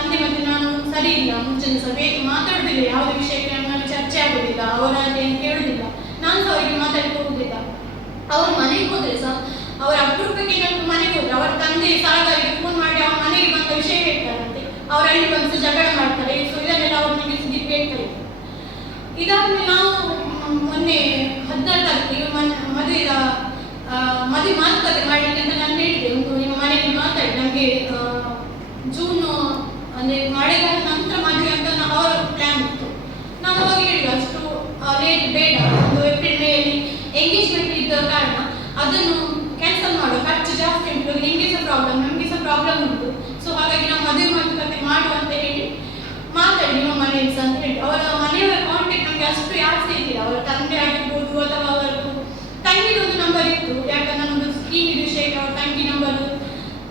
ತಂದೆ ಮತ್ತು ನಾನು ಸರಿ ಇಲ್ಲ. ಮುಂಚಿನ ಸಹ ಮಾತಾಡುದಿಲ್ಲ, ಯಾವುದೇ ವಿಷಯಕ್ಕೆ ನಮ್ಮಲ್ಲಿ ಚರ್ಚೆ ಆಗುದಿಲ್ಲ, ಅವರ ಏನು ಕೇಳುದಿಲ್ಲ, ನಾನು ಸಹ ಅವರಿಗೆ ಮಾತಾಡಿ ಹೋಗುದಿಲ್ಲ. ಅವರು ಮನೆಗೆ ಹೋದ್ರೆ ಸಹ ಅವರ ಅಪರೂಪಕ್ಕೆ ಏನಾದ್ರು ಮನೆಗೆ ಹೋದ್ರೆ ಅವರ ತಂದೆ ಸಾಲಗಾರಿಗೆ ಫೋನ್ ಮಾಡಿ ಅವ್ರ ಮನೆಗೆ ಬಂದ ವಿಷಯ ಹೇಳ್ತಾರಂತೆ, ಅವರಲ್ಲಿ ಬಂದು ಜಗಳ ಮಾಡ್ತಾರೆ. ಸೊ ಇದನ್ನೆಲ್ಲ ಅವ್ರು ನನಗೆ ಸುದ್ದಿ ಹೇಳ್ತಾರೆ. ಇದಾದ್ಮೇಲೆ ನಾವು ಮೊನ್ನೆ 16 ತಾರೀಕಿಗೆ ಮದುವೆ ಮಾತುಕತೆ ಮಾಡಲಿಕ್ಕೆ ಅಂತ ನಾನು ಹೇಳಿದೆ. ಒಂದು ನಿಮ್ಮ ಮನೆಯಲ್ಲಿ ಮಾತಾಡಿ ನಮಗೆ ಜೂನ್ ಅಂದರೆ ಮಳೆಗಾಲ ನಂತರ ಮದುವೆ ಅಂತ ಅವರ ಪ್ಲ್ಯಾನ್ ಇತ್ತು. ನಾವು ಅವಾಗ ಹೇಳಿದ್ವಿ ಅಷ್ಟು ಲೇಟ್ ಬೇಡ, ಒಂದು ಏಪ್ರಿಲ್ ಮೇಯಲ್ಲಿ ಎಂಗೇಜ್ಮೆಂಟ್ ಇದ್ದ ಕಾರಣ ಅದನ್ನು ಕ್ಯಾನ್ಸಲ್ ಮಾಡುವ, ಖರ್ಚು ಜಾಸ್ತಿ ಉಂಟು, ನಿಮಗೆ ಸಹ ಪ್ರಾಬ್ಲಮ್ ನಮಗೆ ಸಹ ಪ್ರಾಬ್ಲಮ್ ಉಂಟು. ಸೊ ಹಾಗಾಗಿ ನಾವು ಮದುವೆ ಮಾತುಕತೆ ಮಾಡುವ ಅಂತ ಹೇಳಿ ಮಾತಾಡಿ ನಿಮ್ಮ ಮನೆಯಲ್ಲಿ ಸಹ ಅಂತ ಹೇಳಿ. ಅವರ ಮನೆಯವರ ಕಾಂಟ್ಯಾಕ್ಟ್ ನಮಗೆ ಅಷ್ಟು ಯಾರು ಸಿಗ್ತಿಲ್ಲ. ಅವರ ತಂದೆ ಆಗಿರ್ಬೋದು ಅಥವಾ ಅವರದ್ದು ತಂಗಿದೊಂದು ನಂಬರ್ ಇತ್ತು, ಯಾಕಂದ್ರೆ ನನ್ನೊಂದು ಸ್ಕೀಮ್ ವಿಷಯಕ್ಕೆ ಅವರ ತಂಗಿ ನಂಬರು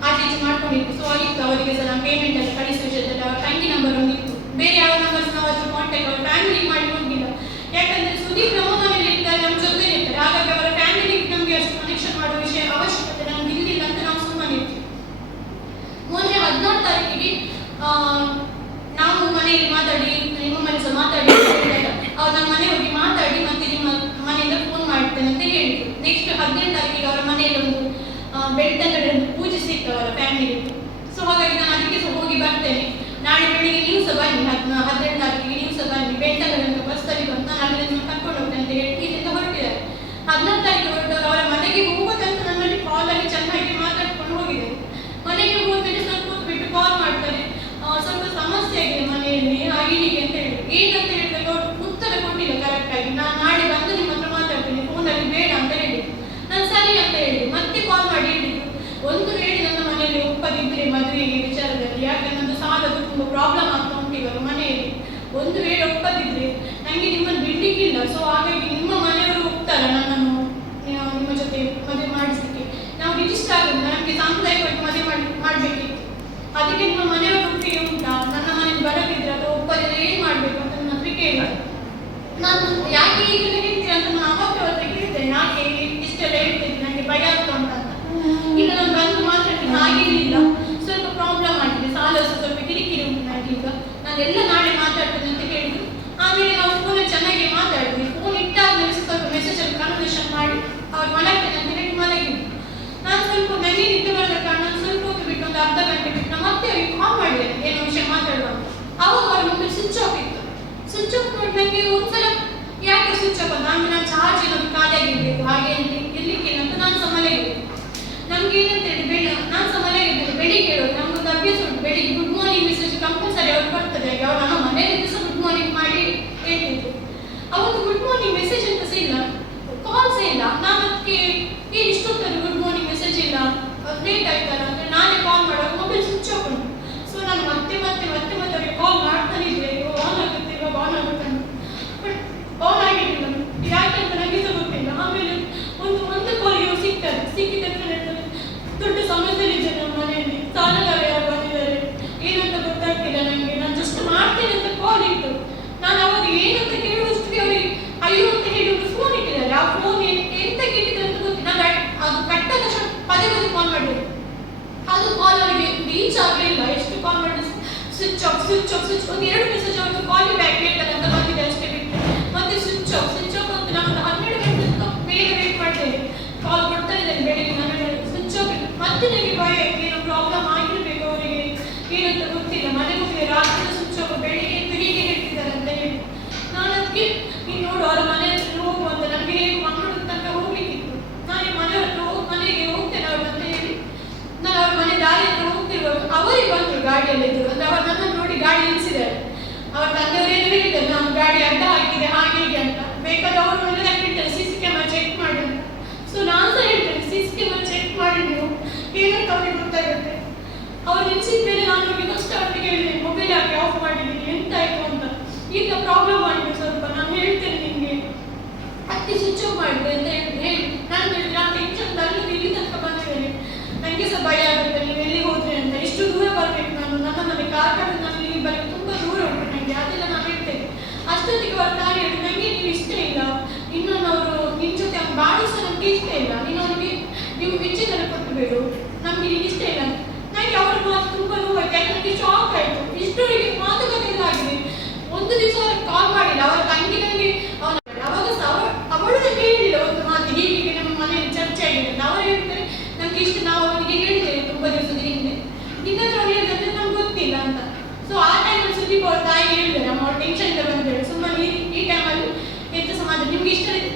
ಆಚೆ ಈಚೆ ಮಾಡ್ಕೊಂಡಿತ್ತು. ಸೊ ಆಗಿತ್ತು ಅವರಿಗೆ ಸಹ ನಾನು ಪೇಮೆಂಟ್ ಅಲ್ಲಿ ಕಳಿಸುವ ವಿಷಯದಲ್ಲಿ ಅವರ ತಂಗಿ ನಂಬರ್ ಒಂದು ಇತ್ತು. ಬೇರೆ ಯಾವ ನಂಬರ್ಸ್ ನಾವು ಅಷ್ಟು ಕಾಂಟ್ಯಾಕ್ಟ್ ಅವರ ಫ್ಯಾಮಿಲಿಗೆ ಮಾಡಿ ಹೋಗಿಲ್ಲ, ಯಾಕಂದ್ರೆ ಸುದೀಪ್ ನಮ್ಮ ಮನೆಯಲ್ಲಿ ಇರ್ತಾರೆ, ನಮ್ಮ ಜೊತೆ ಇರ್ತಾರೆ. ಹಾಗಾಗಿ ಅವರ ಫ್ಯಾಮಿಲಿಗೆ ನಮಗೆ ಅಷ್ಟು ಕನೆಕ್ಷನ್ ಮಾಡುವ ವಿಷಯ ಅವಶ್ಯಕತೆ ನಮ್ಗೆ ಇಲ್ಲಿಲ್ಲ ಅಂತ ನಾವು ಸುಮ್ಮನೆ ಇರ್ತೀವಿ. ಮೊನ್ನೆ 16 ತಾರೀಕಿಗೆ ನಾವು ಮನೆಯಲ್ಲಿ ಮಾತಾಡಿ, ನಿಮ್ಮ ಮನೆ ಸಹ ಮಾತಾಡಿ ಅವ್ರು ನಮ್ಮ ಮನೆ ಹೋಗಿ ಮಾತಾಡಿ ಮತ್ತೆ ನಿಮ್ಮ ಮನೆಯಿಂದ ಫೋನ್ ಮಾಡ್ತೇನೆ ಅಂತ ಹೇಳಿದ್ರು. ನೆಕ್ಸ್ಟ್ 17 ತಾರೀಕಿಗೆ ಅವರ ಮನೆಯಲ್ಲಿ ಒಂದು ಬೆಳ್ತಂಗಡಿ ಪೂಜೆ ಸಿಕ್ತು ಅವರ ಫ್ಯಾಮಿಲಿ. ಸೊ ಹಾಗಾಗಿ ನಾನು ಅದಕ್ಕೆ ಸಹ ಹೋಗಿ ಬರ್ತೇನೆ. ನಾಳೆ ಬೆಳಿಗ್ಗೆ ನೀವು ಸಹ ಬನ್ನಿ, 17 ತಾರೀಕಿಗೆ ನೀವು ಸಹ ಬನ್ನಿ. ಬೆಳ್ತಂಗಡಿ ಅಂತ ಬಸ್ಸಲ್ಲಿ ಬಂದು ನಾನು ಅಲ್ಲಿ ನಿಮ್ಮನ್ನು ಕರ್ಕೊಂಡು ಹೋಗ್ತೇನೆ ಅಂತ ಹೇಳಿ ಇಲ್ಲಿಂದ ಹೊರಟಿದ್ದಾರೆ. 16 ತಾರೀಕು ಹೊರಟವರು ಅವರ ಮನೆಗೆ ಹೋಗೋದಂತ ನನ್ನಲ್ಲಿ ಕಾಲಲ್ಲಿ ಚೆನ್ನಾಗಿ ಮಾತಾಡ್ಕೊಂಡು ಹೋಗಿದ್ದಾರೆ. ಮನೆಗೆ ಹೋದ್ಮೇಲೆ ಸ್ವಲ್ಪ ಹೊತ್ತು ಬಿಟ್ಟು ಕಾಲ್ ಮಾಡ್ತಾರೆ, ಸ್ವಲ್ಪ ಸಮಸ್ಯೆ ಆಗಿದೆ ಮನೆಯಲ್ಲಿ ಹೀಗೆ ಅಂತ ಹೇಳಿ. ಏನಂತ ಹೇಳಿದಾಗ ಅವರು ಉತ್ತರ ಕೊಟ್ಟಿಲ್ಲ ಕರೆಕ್ಟಾಗಿ. ನಾನು ನಾಳೆ ಬಂದು ನಿಮ್ಮ ಹತ್ರ ಮಾತಾಡ್ತೀನಿ, ಫೋನಲ್ಲಿ ಬೇಡ ಅಂತ ಹೇಳಿದ್ರು. ನಾನು ಸರಿ ಅಂತ ಹೇಳಿ ಮತ್ತೆ ಕಾಲ್ ಮಾಡಿ ಹೇಳಿದ್ರು, ಒಂದು ವೇಳೆ ನನ್ನ ಮನೆಯಲ್ಲಿ ಒಪ್ಪದಿದ್ರೆ ಮದುವೆಗೆ ವಿಚಾರದಲ್ಲಿ, ಯಾಕಂದ್ರೆ ನನ್ನದು ಸಾಲದು ತುಂಬ ಪ್ರಾಬ್ಲಮ್ ಆಗ್ತಾ ಉಂಟು ಇವಾಗ ಮನೆಯಲ್ಲಿ, ಒಂದು ವೇಳೆ ಒಪ್ಪದಿದ್ರೆ ನನಗೆ ನಿಮ್ಮನ್ನು ಬಿಡ್ಲಿಕ್ಕಿಲ್ಲ. ಸೊ ಹಾಗಾಗಿ ನಿಮ್ಮ ಮನೆಯವರು ಒಪ್ತಾರ ನನ್ನನ್ನು ನಿಮ್ಮ ಜೊತೆ ಮದುವೆ ಮಾಡಿಸಲಿಕ್ಕೆ? ನಾವು ರಿಜಿಸ್ಟರ್ ಆಗೋದು ನಮಗೆ ಸಾಂಪ್ರದಾಯಿಕವಾಗಿ ಮದುವೆ ಮಾಡಬೇಕಿತ್ತು. ಅದಕ್ಕೆ ನಿಮ್ಮ ಮನೆಯವರು ಒಪ್ಪಿಗೆ ಉಂಟಾ, ನನ್ನ ಮನೆಯಲ್ಲಿ ಬರದಿದ್ರೆ ಅಥವಾ ಒಪ್ಪದಿದ್ರೆ ಏನು ಮಾಡಬೇಕು ಅಂತ ನನ್ನ ಹತ್ರ ಕೇಳಿದೆ. ನಾನು ಯಾಕೆ ಈಗೆಲ್ಲ ಹೇಳ್ತೀರಾ ಅಂತ ನಾನು ಅವಾಗ ಅವ್ರ ಕೇಳಿದ್ದೆ, ಯಾಕೆ ಇಷ್ಟೆಲ್ಲ ಹೇಳ್ತಿದ್ದೆ, ನನಗೆ ಭಯ ಆಗ್ತಾ ಉಂಟಂತ. ಈಗ ನಾನು ಬಂದು ಮಾತಾಡ್ತೀನಿ, ಹಾಗೇನಿಲ್ಲ, ಸ್ವಲ್ಪ ಪ್ರಾಬ್ಲಮ್ ಆಗಿದೆ, ಸಾಲ ಸ್ವಲ್ಪ ಕಿರಿಕಿರಿ ಉಂಟು ನನಗೆ, ಈಗ ನಾನೆಲ್ಲ ನಾಳೆ ಮಾತಾಡ್ತೇನೆ ಅಂತ ಹೇಳಿದ್ರು. ಆಮೇಲೆ ನಾವು ಫೋನಲ್ಲಿ ಚೆನ್ನಾಗಿ ಮಾತಾಡಿದ್ವಿ. ಫೋನ್ ಇಟ್ಟಾದ್ಮೇಲೆ ಸ್ವಲ್ಪ ಮೆಸೇಜಲ್ಲಿ ಕನ್ವರ್ಸೇಷನ್ ಮಾಡಿ ಅವ್ರು ಮಲಗ್ತೇನೆ ಅಂತ ಹೇಳಿ ಮಲಗಿದ್ರು. ನಾನು ಸ್ವಲ್ಪ ನನಗೆ ನಿದ್ದೆ ಬರದ ಕಾರಣ ಸ್ವಲ್ಪ ಹೊತ್ತು ಬಿಟ್ಟು ಒಂದು ಅರ್ಧ ಗಂಟೆ ಬಿಟ್ಟು ನಾನು ಮತ್ತೆ ಅವ್ರಿಗೆ ಕಾಲ್ ಮಾಡಿದೆ, ಏನೋ ವಿಷಯ ಮಾತಾಡುವ. ಅವಾಗ ಅವ್ರ ಮೊಬೈಲ್ ಸ್ವಿಚ್ ಆಫ್ ಇತ್ತು. ಸ್ವಿಚ್ ಆಫ್ ಮಾಡಿ ನನಗೆ ಒಂದ್ಸಲ ಯಾಕೆ ಸ್ವಿಚ್ ಆಫ್ ಅಂತ, ಆಮೇಲೆ ನಾನು ಚಾರ್ಜ್ ಏನಾದ್ರು ಖಾಲಿಯಾಗಿರ್ಬೇಕು, ಹಾಗೆ ಇರ್ಲಿಕ್ಕೆ ಅಂತ ನಾನು ಸಹ ಮಲಗಿದ್ದೆ. ನಮ್ಗೆ ಏನಂತ ಹೇಳಿ ನಾನು ಸಹ ಮಲಗಿದ್ದೇನೆ. ಬೆಳಿಗ್ಗೆ ಹೇಳೋದು ನಮ್ಗೊಂದು ಅಭ್ಯಾಸ ಉಂಟು, ಬೆಳಿಗ್ಗೆ ಗುಡ್ ಮಾರ್ನಿಂಗ್ ಮೆಸೇಜ್ ಕಂಪಲ್ಸರಿ ಅವ್ರು ಬರ್ತದೆ. ಅವ್ರು ನಮ್ಮ ಮನೆಯಲ್ಲಿ ಸಹ ಗುಡ್ ಮಾರ್ನಿಂಗ್ ಮಾಡಿ ಹೇಳ್ತಿದ್ರು. ಅವತ್ತು ಗುಡ್ ಮಾರ್ನಿಂಗ್ ಮೆಸೇಜ್ ಅಂತ ಸಹ ಇಲ್ಲ, ಕಾಲ್ಸ್ ಇಲ್ಲ. ನಾನು ಅದಕ್ಕೆ ಏನು ಇಷ್ಟೊತ್ತಲ್ಲಿ ಗುಡ್ ಮಾರ್ನಿಂಗ್ ಮೆಸೇಜ್ ಇಲ್ಲ, ಲೇಟ್ ಆಯ್ತಲ್ಲ ಅಂದರೆ ನಾನೇ ಕಾಲ್ ಮಾಡುವಾಗ ಮೊಬೈಲ್ ಸ್ವಿಚ್ ಆಫ್ ಉಂಟು. ಸೊ ನಾನು ಮತ್ತೆ ಅವ್ರಿಗೆ ಕಾಲ್ ಮಾಡ್ತಾನೆ ಇದ್ದೆ, ಆನ್ ಆಗುತ್ತೆ ಇವಾಗ ಆನ್ ಆಗುತ್ತೆ ಅಂತ. ಬಟ್ ಆನ್ ಆಗಿರಲಿಲ್ಲ, ಯಾಕೆ ಅಂತ ನನಗೆ ಸಹ ಗೊತ್ತಿಲ್ಲ. ಆಮೇಲೆ ಒಂದು ಕಾಲಿಗೆ ಸಿಕ್ಕಿದ ದೊಡ್ಡ ಸಮಸ್ಯೆಲಿದೆ ನಮ್ಮ ಮನೆಯಲ್ಲಿ, ಸಾಲಗಾರ ಯಾರು ಬಂದಿದ್ದಾರೆ ಏನಂತ ಗೊತ್ತಾಗ್ತಿಲ್ಲ ನನಗೆ. ನಾನು ಜಸ್ಟ್ ಮಾಡ್ತೇನೆ ಅಂತ ಕಾಲ್ ಇತ್ತು. ನಾನು ಅವಾಗ ಏನಂತ ಕೇಳುವಷ್ಟಿಗೆ ಅವರಿಗೆ ಅಯ್ಯೋ ಅಂತ ಹೇಳಿ ಒಂದು ಫೋನ್ ಇಟ್ಟಿದ್ದಾರೆ. ಆ ಫೋನ್ ಎಂತ ಇಟ್ಟಿದ್ದಾರೆ ಅಂತ ಗೊತ್ತಿಲ್ಲ. ನಾನು ಅದು ಕಟ್ಟಾದ ಪದೇ ಕಾಲ್ ಮಾಡಿದೆ, ಅದು ಕಾಲ್ ಅವರಿಗೆ ರೀಚ್ ಆಗಲಿಲ್ಲ. ಎಷ್ಟು ಕಾಲ್ ಮಾಡಿದ್ರು ಸ್ವಿಚ್ ಆಫ್ ಒಂದು 2 ಮೆಸೇಜ್ ಅವತ್ತು ಕಾಲ್ ಬ್ಯಾಕ್ ಹೇಳ್ತಾರೆ ಅಂತ ಬಂದಿದೆ ಅಷ್ಟೇ ಬಿಟ್ಟು ಮತ್ತೆ ಸ್ವಿಚ್ ಆಫ್ ಅಂತ ನಾನು 12 ಗಂಟೆ ಬೇಗ ವೇಟ್ ಮಾಡ್ತೇನೆ. ಕಾಲ್ ಕೊಡ್ತಾ ಇದ್ದೇನೆ ಬೆಳಿಗ್ಗೆ 12 ಸ್ವಿಚ್ ಆಫ್. ಮತ್ತೆ ನನಗೆ ಭಯ ಆಯ್ತು, ಏನೋ ಪ್ರಾಬ್ಲಮ್ ಆಗಿರಬೇಕು ಅವರಿಗೆ, ಏನಂತ ಗೊತ್ತಿಲ್ಲ. ಮನೆ ಹೋಗಿ ರಾತ್ರಿ ಸ್ವಿಚ್ ಆಫ್, ಬೆಳಿಗ್ಗೆ ಎದ್ದು ಹೀಗೆ ಹೇಳ್ತಿದ್ದಾರೆ ಅಂತ ಹೇಳಿ ನಾನು ಅದಕ್ಕೆ ನೀನು ನೋಡು ಅವ್ರ ಮನೆ ಹತ್ರ ಹೋಗುವಂತ, ನನಗೆ ಹೇಗೆ ಮಂಗಳೂರು ತನಕ ಹೋಗ್ಲಿಕ್ಕಿತ್ತು. ನಾನು ಮನೆಗೆ ಹೋಗ್ತೇನೆ ಅವ್ರು ಅಂತ ಹೇಳಿ ನಾನು ಅವ್ರ ಮನೆ ದಾರಿ ಹತ್ರ ಹೋಗ್ತಿರುವಾಗ ಅವರಿಗೆ ಬಂದರು ಗಾಡಿಯಲ್ಲಿ ಇದ್ರು. ಅಂದ್ರೆ ಅವರು ನನ್ನನ್ನು ನೋಡಿ ಗಾಡಿ ನಿಲ್ಲಿಸಿದ್ದಾರೆ. ಅವ್ರ ತಂದೆಯವರೇನು ಹೇಳಿದ್ದಾರೆ, ನಾನು ಗಾಡಿ ಅಡ್ಡ ಹಾಕಿದೆ ಹಾಗೆ ಹೀಗೆ ಅಂತ. ಬೇಕಾದ್ರೆ ಅವರು ಒಳ್ಳೆ ಹೇಳ್ತಾರೆ CC ಕ್ಯಾಮರಾ ಚೆಕ್ ಮಾಡಿ ಅಂತ. ಸೊ ನಾನು ಸಹ ಹೇಳ್ತೇನೆ CC ಕ್ಯಾಮರಾ ಚೆಕ್ ಮಾಡಿ ನೀವು ಏನಂತ ಅವ್ರಿಗೆ ಗೊತ್ತಾಗುತ್ತೆ. ಅವ್ರು ನಿಲ್ಸಿದ ಮೇಲೆ ನಾನು ಅವ್ರಿಗೆ ಫಸ್ಟ್ ಅವ್ರಿಗೆ ಹೇಳಿದೆ, ಮೊಬೈಲ್ ಯಾಕೆ ಆಫ್ ಮಾಡಿದ್ದೀನಿ ಎಂತಾಯ್ತು ಅಂತ. ಈಗ ಪ್ರಾಬ್ಲಮ್ ಆಗಿದೆ ಸ್ವಲ್ಪ, ನಾನು ಹೇಳ್ತೇನೆ ನಿಮಗೆ ಅದಕ್ಕೆ ಸ್ವಿಚ್ ಆಫ್ ಮಾಡಿದೆ ಅಂತ ಹೇಳಿ ನಾನು ಹೇಳಿದ್ರೆ ನಾನು ಟೆನ್ಷನ್ ಅಲ್ಲಿ ಇಲ್ಲಿ ತನಕ ಬಂದಿದ್ದೇನೆ, ನನಗೆ ಸಹ ಭಯ ಆಗುತ್ತೆ ನೀವು ಎಲ್ಲಿಗೆ ಹೋದ್ರೆ ಅಂತ. ಇಷ್ಟು ದೂರ ಬರಬೇಕು ನಾನು, ನನ್ನ ಮನೆ ಕಾರ್ಕಳ ನಾನು ಇಲ್ಲಿ ಬರಬೇಕು, ತುಂಬ ದೂರ ಉಂಟು ನನಗೆ, ಅದೆಲ್ಲ ನಾನು ಹೇಳ್ತೇನೆ. ಅಷ್ಟೊತ್ತಿಗೆ ಅವ್ರ ತಾಯಿ ಹೇಳಿ ನನಗೆ ನೀವು ಇಷ್ಟ ಇಲ್ಲ, ಇನ್ನೊಂದು ಅವರು ನಿನ್ನ ಜೊತೆ ಬಾಡಿ ಸಹ ನಮಗೆ ಇಷ್ಟ ಇಲ್ಲ, ನೀನು ಅವನಿಗೆ ನೀವು ವಿಚ್ಛೇದನ ಕೊಟ್ಟು ಬೇಡು, ನಮಗೆ ನೀನು ಇಷ್ಟ ಇಲ್ಲ. ನನಗೆ ಅವ್ರ ಮಾತು ತುಂಬ ನೋವಾಯ್ತು, ಯಾಕೆ ನನಗೆ ಶಾಕ್ ಆಯಿತು. ಅವರಿಗೆ ಹೇಳಿದೆ ತುಂಬ ದಿವಸದ ಹಿಂದೆ, ನಿನ್ನ ಹತ್ರ ಹೇಳಿದ್ರೆ ನಮ್ಗೆ ಗೊತ್ತಿಲ್ಲ ಅಂತ. ಸೊ ಆ ಟೈಮಲ್ಲಿ ಸುದೀಪ್ ಅವ್ರ ತಾಯಿ ಹೇಳಿದ್ದಾರೆ, ಅಮ್ಮ ಅವ್ರು ಟೆನ್ಷನ್ ಇಲ್ಲ ಬಂದೇಳಿ, ಸುಮ್ಮನೆ ಈ ಟೈಮಲ್ಲಿ ಎಂತ ಸಮಾಜ ನಿಮ್ಗೆ